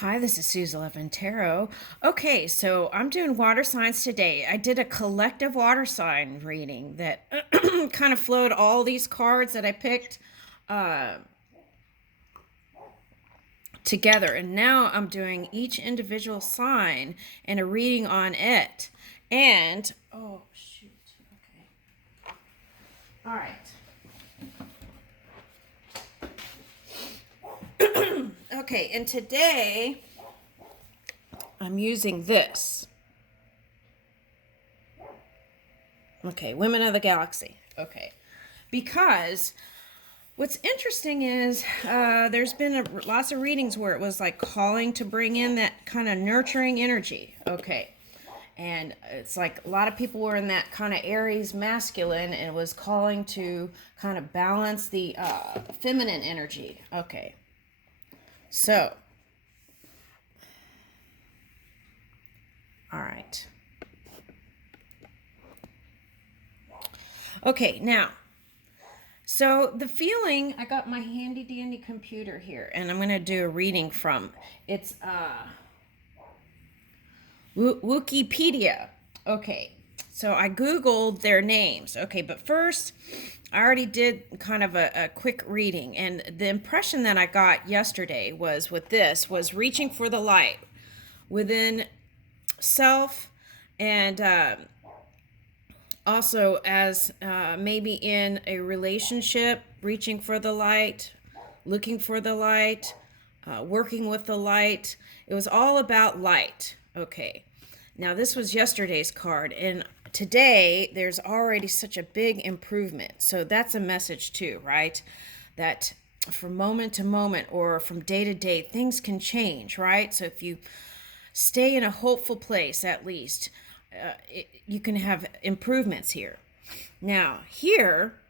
Hi, this is Suze 11 Tarot. Okay, so I'm doing water signs today. I did a collective water sign reading that kind of flowed all these cards that I picked uh, together. And now I'm doing each individual sign and a reading on it. And, oh, shoot. Okay. All right. Okay, and today I'm using this. Okay, Women of the Galaxy. Okay. Because what's interesting is there's been lots of readings where it was like calling to bring in that kind of nurturing energy. Okay. And it's like a lot of people were in that kind of Aries masculine and it was calling to kind of balance the feminine energy. Okay. So, all right. Okay, now, so the feeling, I got my handy dandy computer here and I'm going to do a reading from, it's Wikipedia. Okay, so I Googled their names. Okay, but first, I already did kind of a quick reading, and the impression that I got yesterday was with this was reaching for the light within self, and also as maybe in a relationship, reaching for the light, looking for the light, working with the light. It was all about light. Okay. Now, this was yesterday's card, and today there's already such a big improvement. So that's a message too, right? That from moment to moment or from day to day, things can change, right? So if you stay in a hopeful place, at least, you can have improvements here. Now, here,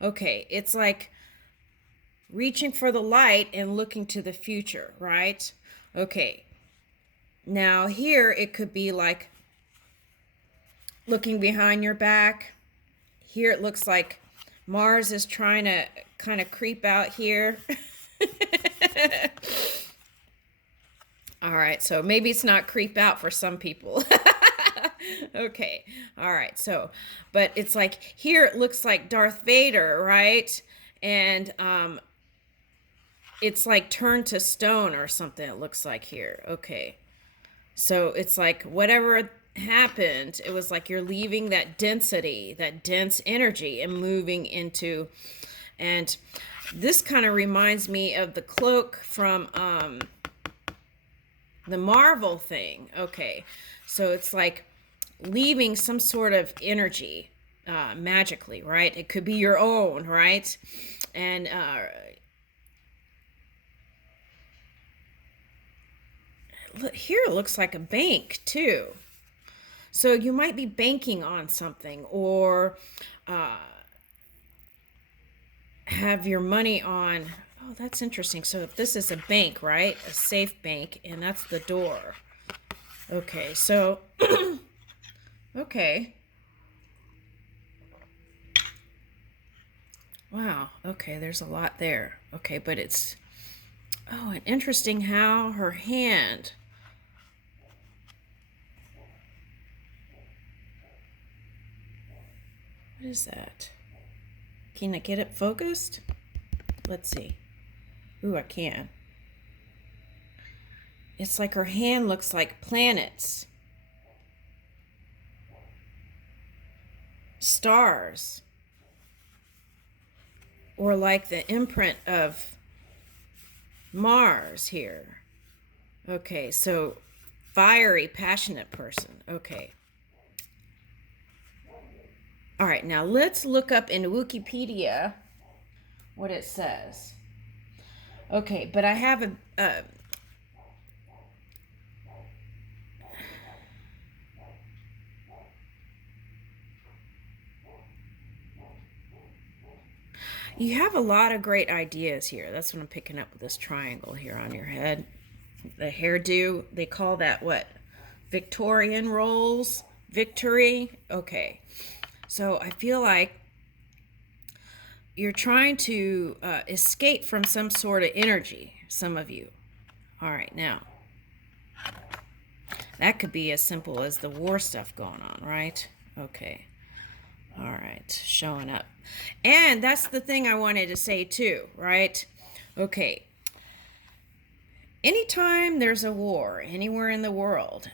okay, it's like reaching for the light and looking to the future, right? Okay. Now, here it could be like looking behind your back. Here it looks like Mars is trying to kind of creep out here. All right, so maybe it's not creep out for some people. Okay, all right, so, but it's like here it looks like Darth Vader, right? And it's like turned to stone or something, it looks like here. Okay. So it's like whatever happened, it was like you're leaving that density, that dense energy, and moving into, and this kind of reminds me of the cloak from the Marvel thing. Okay, so it's like leaving some sort of energy magically, right? It could be your own, right? And here it looks like a bank too. So you might be banking on something or have your money on. Oh, that's interesting. So if this is a bank, right? A safe bank, and that's the door. Okay, so, okay. Wow, okay, there's a lot there. Okay, but it's, oh, and interesting how her hand. What is that? Can I get it focused? Let's see. Ooh, I can. It's like her hand looks like planets, stars, or like the imprint of Mars here. Okay, so fiery, passionate person. Okay. All right, now let's look up in Wikipedia what it says. Okay, but I have a you have a lot of great ideas here. That's what I'm picking up with this triangle here on your head. The hairdo, they call that what? Victorian rolls? Victory? Okay. So I feel like you're trying to escape from some sort of energy, some of you. All right, now, that could be as simple as the war stuff going on, right? Okay. All right, showing up. And that's the thing I wanted to say too, right? Okay. Anytime there's a war anywhere in the world,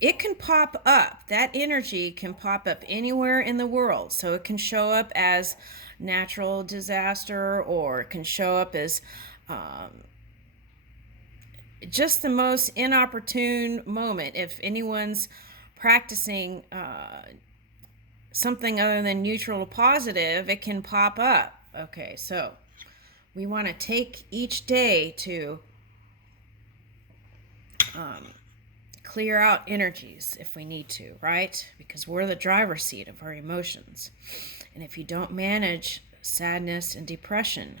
it can pop up. That energy can pop up anywhere in the world. So it can show up as natural disaster, or it can show up as just the most inopportune moment. If anyone's practicing something other than neutral to positive, it can pop up. Okay, so we want to take each day to clear out energies if we need to, right? Because we're the driver's seat of our emotions. And if you don't manage sadness and depression,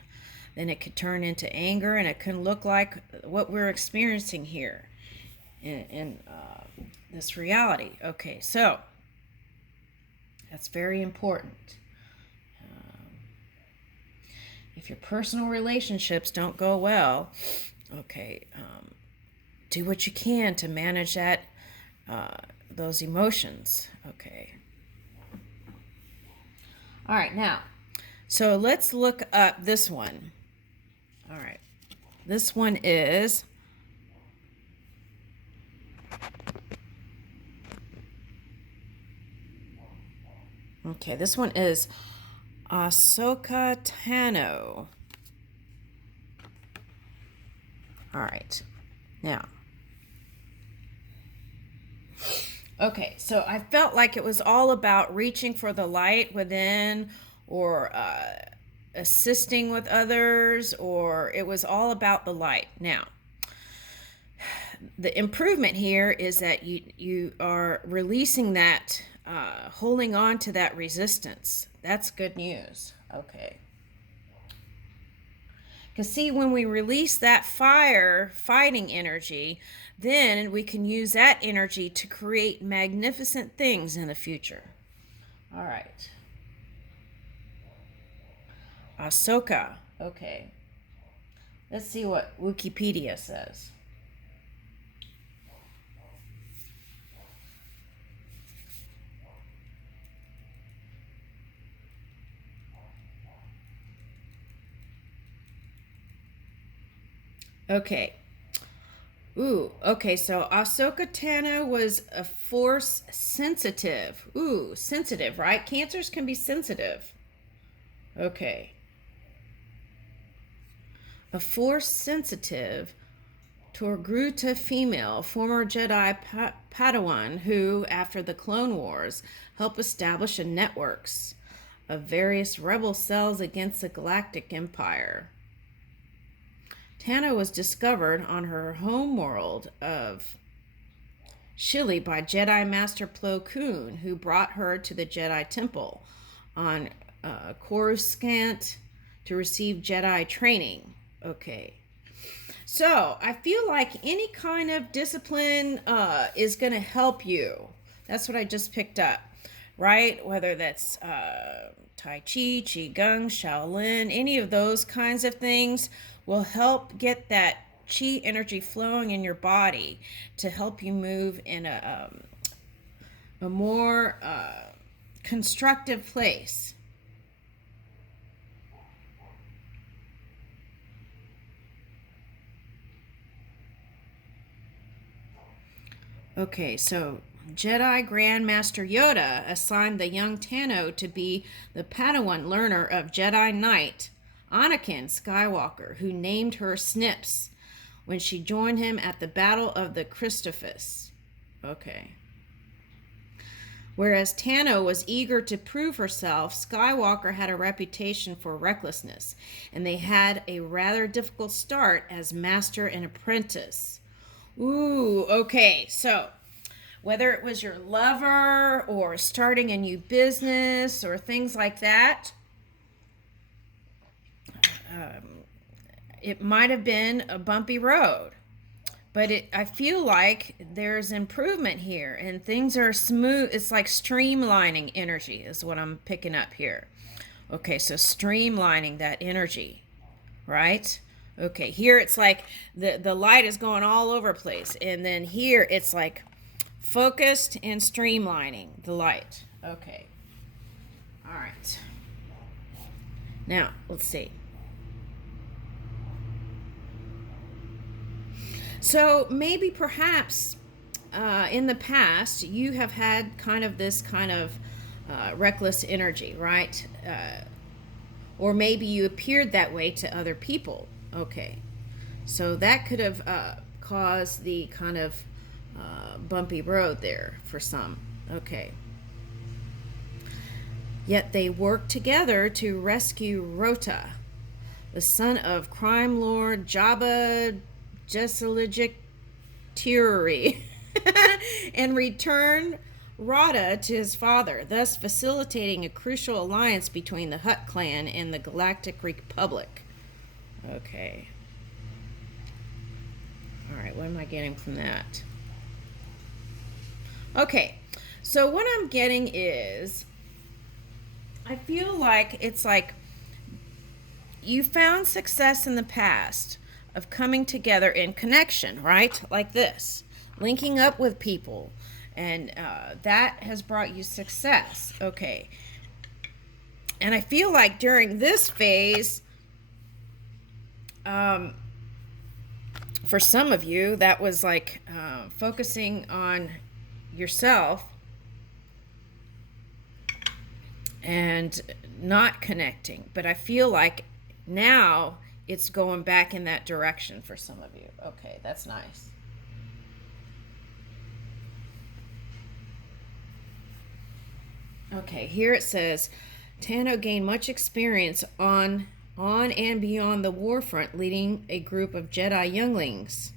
then it could turn into anger, and it can look like what we're experiencing here in this reality. Okay, so that's very important. If your personal relationships don't go well, okay, do what you can to manage that, those emotions. Okay. All right, now, so let's look up this one. All right, this one is this one is Ahsoka Tano. All right, now, okay, so I felt like it was all about reaching for the light within, or assisting with others, or it was all about the light. Now, the improvement here is that you are releasing that, holding on to that resistance. That's good news. Okay. Because see, when we release that fire fighting energy, then we can use that energy to create magnificent things in the future. All right. Ahsoka. Okay. Let's see what Wikipedia says. Okay. Ooh, okay, so Ahsoka Tano was a force sensitive. Ooh, sensitive, right? Cancers can be sensitive. Okay. A force sensitive Torgruta female, former Jedi Padawan, who, after the Clone Wars, helped establish a networks of various rebel cells against the Galactic Empire. Tana was discovered on her home world of Shili by Jedi Master Plo Koon, who brought her to the Jedi Temple on Coruscant to receive Jedi training. Okay. So I feel like any kind of discipline is going to help you. That's what I just picked up, right? Whether that's Tai Chi, Qigong, Shaolin, any of those kinds of things will help get that chi energy flowing in your body to help you move in a more constructive place. Okay, so Jedi Grand Master Yoda assigned the young Tano to be the Padawan learner of Jedi Knight Anakin Skywalker, who named her Snips when she joined him at the Battle of the Christophus. Okay. Whereas Tano was eager to prove herself, Skywalker had a reputation for recklessness, and they had a rather difficult start as master and apprentice. Ooh, okay, so whether it was your lover or starting a new business or things like that, it might have been a bumpy road, but I feel like there's improvement here and things are smooth. It's like streamlining energy is what I'm picking up here. Okay, so streamlining that energy, right? Okay, here it's like the light is going all over the place. And then here it's like focused and streamlining the light. Okay. All right. Now, let's see. So maybe perhaps in the past you have had kind of this kind of reckless energy, right? Or maybe you appeared that way to other people. Okay. So that could have caused the kind of bumpy road there for some. Okay. Yet they worked together to rescue Rota, the son of crime lord Jabba Jesiligic Turi, and return Rada to his father, thus facilitating a crucial alliance between the Hutt clan and the Galactic Republic. Okay. Alright, what am I getting from that? Okay, so what I'm getting is, I feel like it's like you found success in the past of coming together in connection, right? Like this, linking up with people, and that has brought you success. Okay. And I feel like during this phase, for some of you, that was like focusing on yourself and not connecting. But I feel like now it's going back in that direction for some of you. Okay, that's nice. Okay, here it says, Tano gained much experience on and beyond the war front, leading a group of Jedi younglings.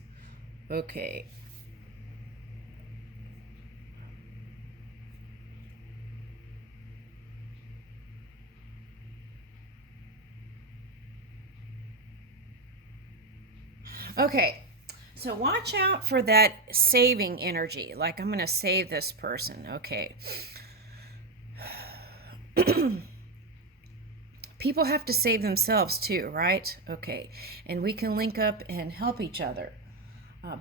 Okay. Okay, so watch out for that saving energy. Like, I'm going to save this person. Okay. People have to save themselves too, right? Okay. And we can link up and help each other.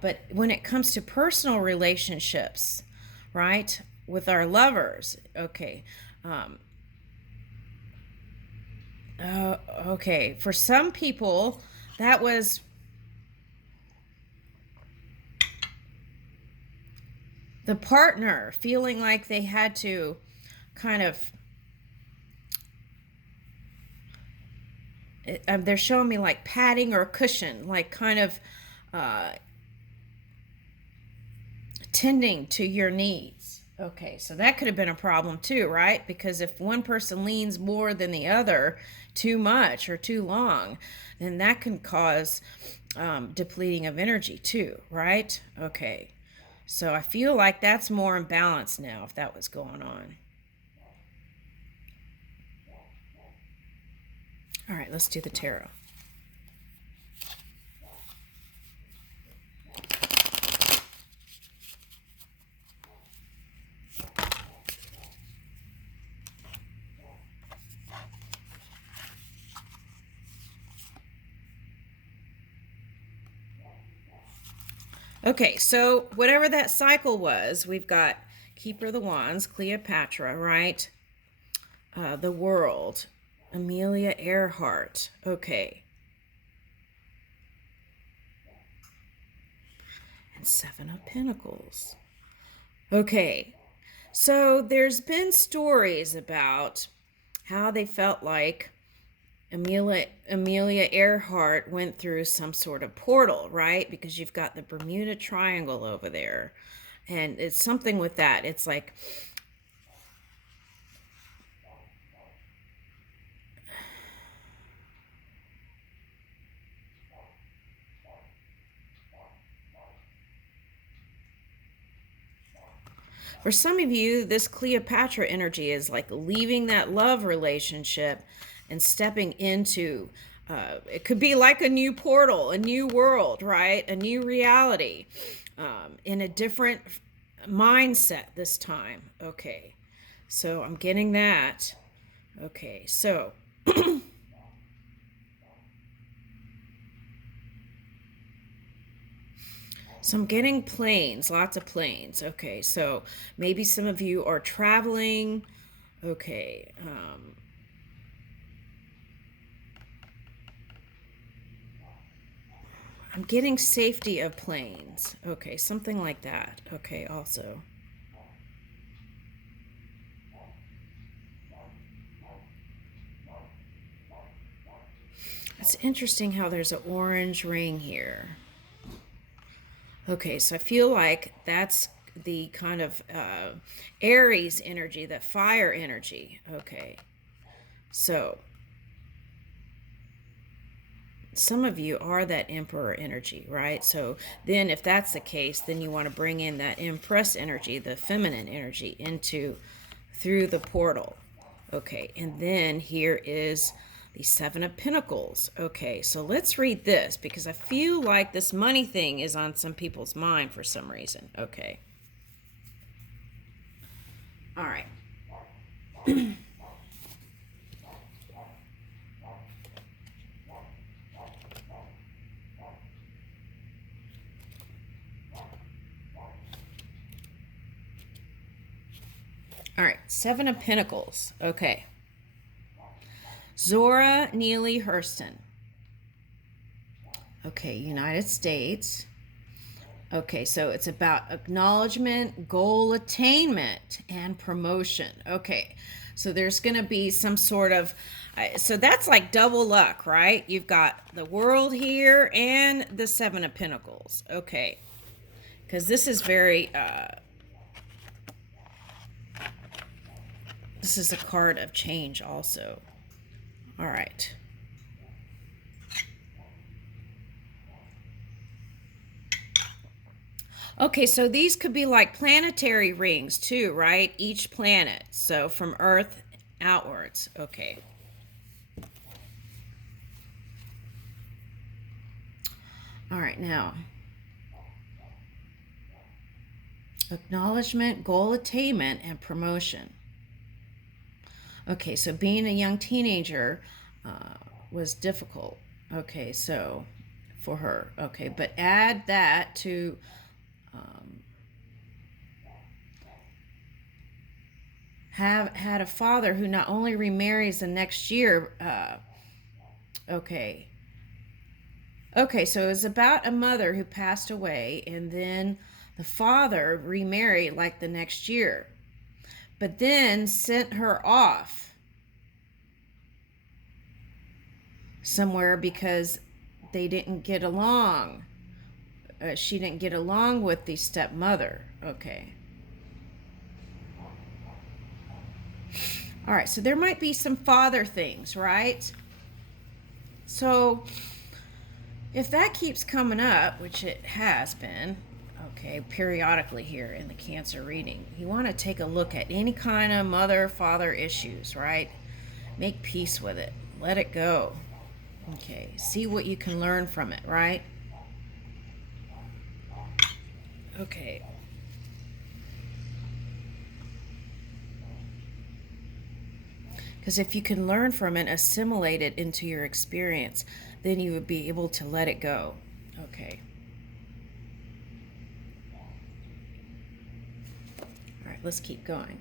But when it comes to personal relationships, right, with our lovers, okay. Okay. For some people, that was the partner feeling like they had to kind of, they're showing me like padding or cushion, like kind of tending to your needs. Okay, so that could have been a problem too, right? Because if one person leans more than the other too much or too long, then that can cause depleting of energy too, right? Okay, so I feel like that's more in balance now if that was going on. All right, let's do the tarot. Okay, so whatever that cycle was, we've got Keeper of the Wands, Cleopatra, right? The World, Amelia Earhart. Okay. And Seven of Pentacles. Okay. So there's been stories about how they felt like Amelia Earhart went through some sort of portal, right? Because you've got the Bermuda Triangle over there. And it's something with that. It's like, for some of you, this Cleopatra energy is like leaving that love relationship and stepping into, it could be like a new portal, a new world, right? A new reality, in a different mindset this time. Okay, so I'm getting that. Okay, so So I'm getting planes, lots of planes. Okay, so maybe some of you are traveling. Okay, I'm getting safety of planes. Okay, something like that. Okay, also. It's interesting how there's an orange ring here. Okay, so I feel like that's the kind of Aries energy, that fire energy. Okay, so some of you are that Emperor energy, right? So then if that's the case, then you want to bring in that Empress energy, the feminine energy, into through the portal. Okay, and then here is the Seven of Pentacles. Okay, so let's read this because I feel like this money thing is on some people's mind for some reason. Okay. All right. All right, Seven of Pentacles. Okay. Zora Neely Hurston. Okay, United States. Okay, so it's about acknowledgement, goal attainment, and promotion. Okay, so there's going to be some sort of, so that's like double luck, right? You've got the World here and the Seven of Pentacles. Okay, because this is very, this is a card of change also. All right. Okay, so these could be like planetary rings too, right? Each planet. So from Earth outwards. Okay. All right, now. Acknowledgement, goal attainment, and promotion. Okay, so being a young teenager was difficult. Okay, so for her. Okay, but add that to have had a father who not only remarries the next year. Okay. Okay, so it was about a mother who passed away, and then the father remarried like the next year, but then sent her off somewhere because they didn't get along. She didn't get along with the stepmother. Okay. All right, so there might be some father things, right? So if that keeps coming up, which it has been, okay, periodically here in the Cancer reading, you want to take a look at any kind of mother-father issues, right? Make peace with it. Let it go. Okay, see what you can learn from it, right? Okay. Because if you can learn from it, assimilate it into your experience, then you would be able to let it go. Okay. All right, let's keep going.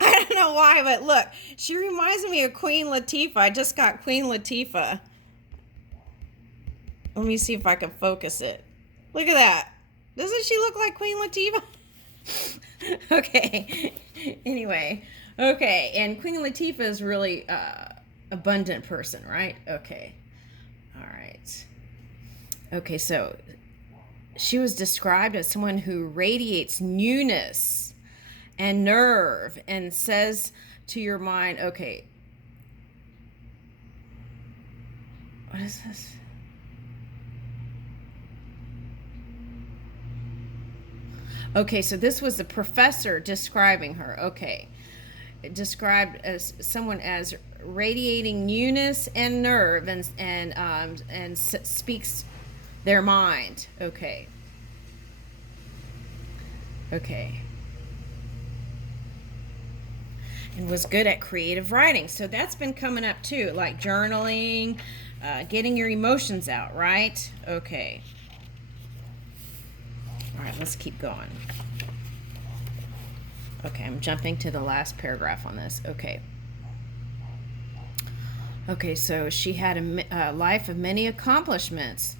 I don't know why, but look, she reminds me of Queen Latifah. I just got Queen Latifah. Let me see if I can focus it. Look at that. Doesn't she look like Queen Latifah? Okay. Anyway. Okay. And Queen Latifah is really abundant person, right? Okay. All right. Okay, so she was described as someone who radiates newness and nerve and says to your mind, okay, what is this? Okay, so this was the professor describing her. Okay. Described as someone as radiating newness and nerve and speaks their mind. Okay. Okay. and was good at creative writing. So that's been coming up too, like journaling, getting your emotions out, right? Okay. All right, let's keep going. Okay, I'm jumping to the last paragraph on this. Okay. Okay, so she had a life of many accomplishments,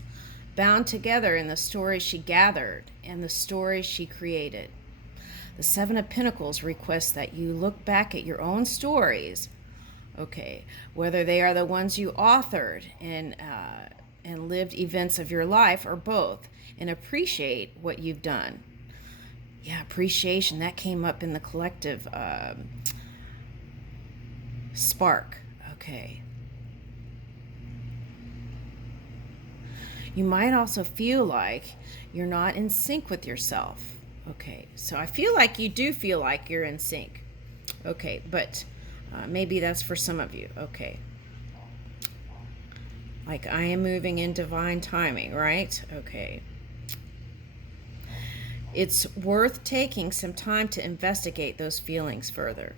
bound together in the stories she gathered and the stories she created. The Seven of Pentacles requests that you look back at your own stories, okay, whether they are the ones you authored and lived events of your life or both, and appreciate what you've done. Yeah, appreciation, that came up in the collective spark. Okay. You might also feel like you're not in sync with yourself. Okay, so I feel like you do feel like you're in sync. Okay, but maybe that's for some of you. Okay. Like I am moving in divine timing, right? Okay. It's worth taking some time to investigate those feelings further.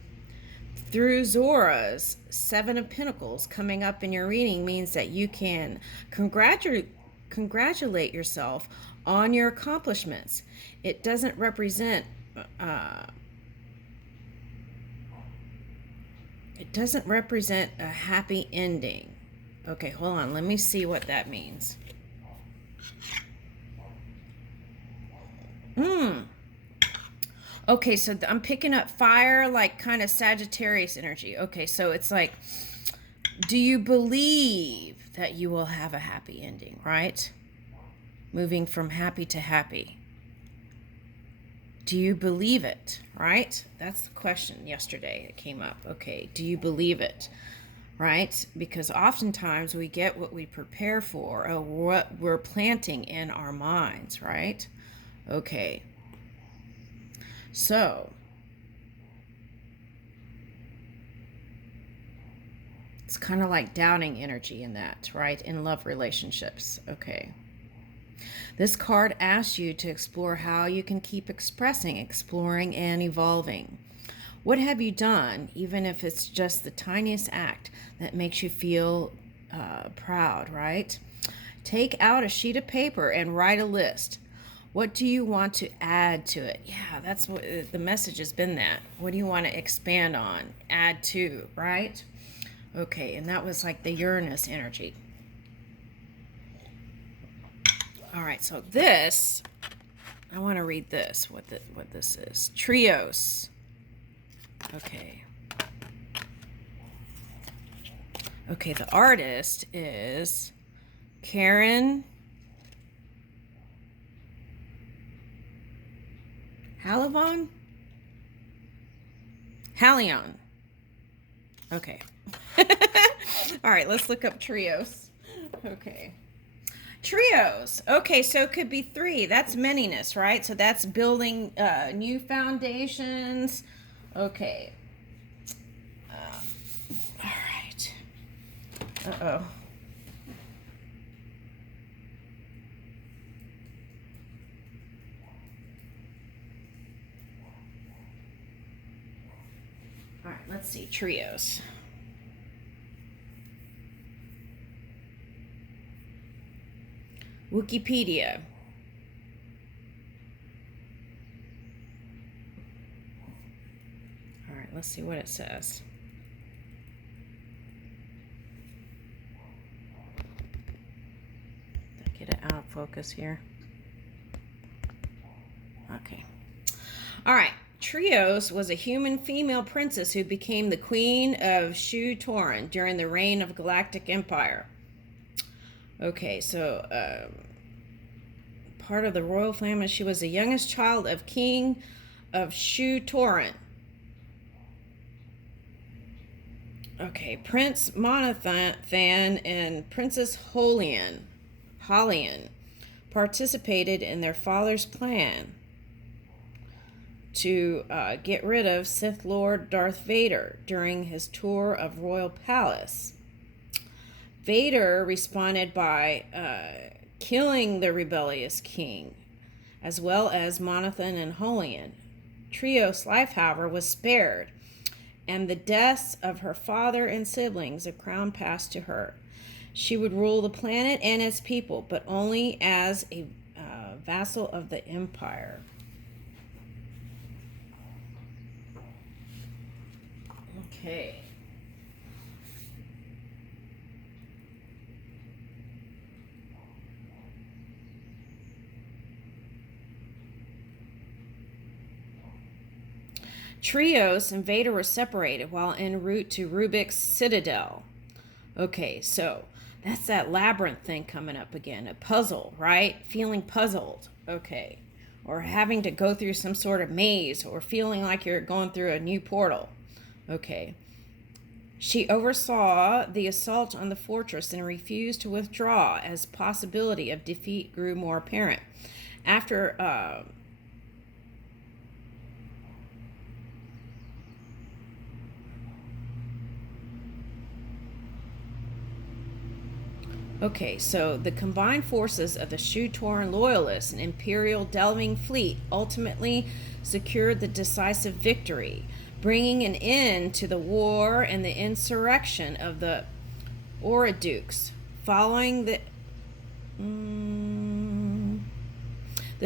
Through Zora's Seven of Pentacles coming up in your reading means that you can congratulate yourself on your accomplishments. It doesn't represent a happy ending. Okay, hold on. Let me see what that means. Okay, so I'm picking up fire, like kind of Sagittarius energy. Okay, so it's like, do you believe that you will have a happy ending, right? Moving from happy to happy. Do you believe it, right? That's the question yesterday that came up. Okay, do you believe it, right? Because oftentimes we get what we prepare for or what we're planting in our minds, right? Okay. So, it's kind of like doubting energy in that, right? In love relationships. Okay. This card asks you to explore how you can keep expressing, exploring, and evolving. What have you done, even if it's just the tiniest act that makes you feel proud, right? Take out a sheet of paper and write a list. What do you want to add to it? Yeah, that's what the message has been, that. What do you want to expand on, add to, right? Okay, and that was like the Uranus energy. All right, so this, I want to read this, what this is. Trios. Okay. Okay, the artist is Karen Hallion. Okay. All right, let's look up trios. Okay. Trios. Okay, so it could be three. That's manyness, right? So that's building new foundations. Okay. All right. Uh-oh. All right, let's see. Trios. Wikipedia. All right, let's see what it says. Get it out of focus here. Okay. All right. Trios was a human female princess who became the queen of Shu-Torun during the reign of Galactic Empire. Okay, so part of the royal family, she was the youngest child of King of Shu-Torun. Okay, Prince Monathan and Princess Holian participated in their father's plan to get rid of Sith Lord Darth Vader during his tour of Royal Palace. Vader responded by killing the rebellious king, as well as Monathan and Holian. Trios' life, however, was spared, and the deaths of her father and siblings, a crown passed to her. She would rule the planet and its people, but only as a vassal of the empire. Okay. Trios and Vader were separated while en route to Rubik's Citadel. Okay, so that's that labyrinth thing coming up again. A puzzle, right? Feeling puzzled. Okay. Or having to go through some sort of maze, or feeling like you're going through a new portal. Okay. She oversaw the assault on the fortress and refused to withdraw as possibility of defeat grew more apparent. After Okay, so the combined forces of the Shu-Torun loyalists and Imperial delving fleet ultimately secured the decisive victory, bringing an end to the war and the insurrection of the Oradukes. Following the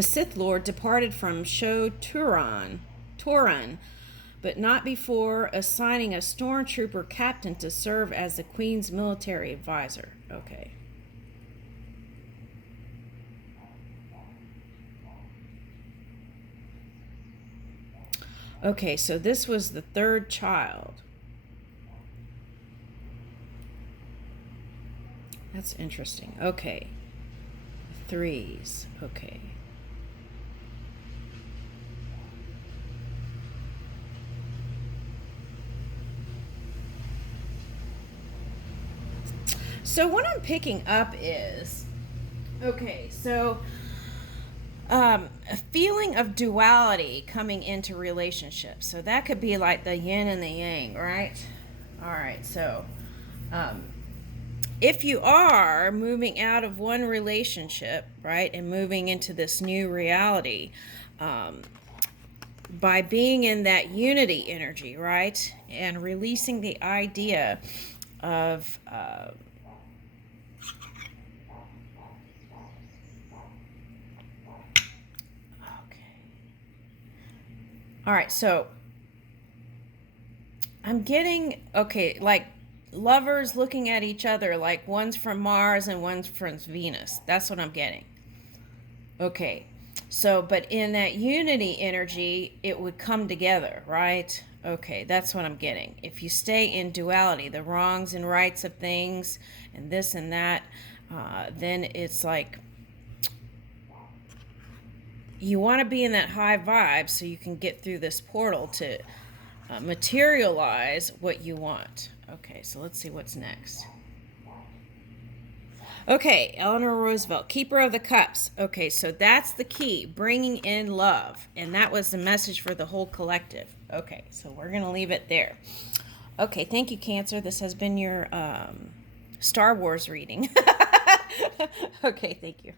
Sith Lord departed from Shu-Torun, but not before assigning a stormtrooper captain to serve as the Queen's military advisor. Okay. Okay, so this was the third child. That's interesting. Okay. Threes. Okay. So what I'm picking up is, okay, so a feeling of duality coming into relationships. So that could be like the yin and the yang, right? All right, so if you are moving out of one relationship, right, and moving into this new reality, by being in that unity energy, right, and releasing the idea of all right, so I'm getting, okay, like lovers looking at each other like one's from Mars and one's from Venus. That's what I'm getting. Okay, so, but in that unity energy, it would come together, right? Okay, that's what I'm getting. If you stay in duality, the wrongs and rights of things, and this and that, then it's like you want to be in that high vibe so you can get through this portal to materialize what you want. Okay, so let's see what's next. Okay, Eleanor Roosevelt, Keeper of the Cups. Okay, so that's the key, bringing in love. And that was the message for the whole collective. Okay, so we're going to leave it there. Okay, thank you, Cancer. This has been your Star Wars reading. Okay, thank you.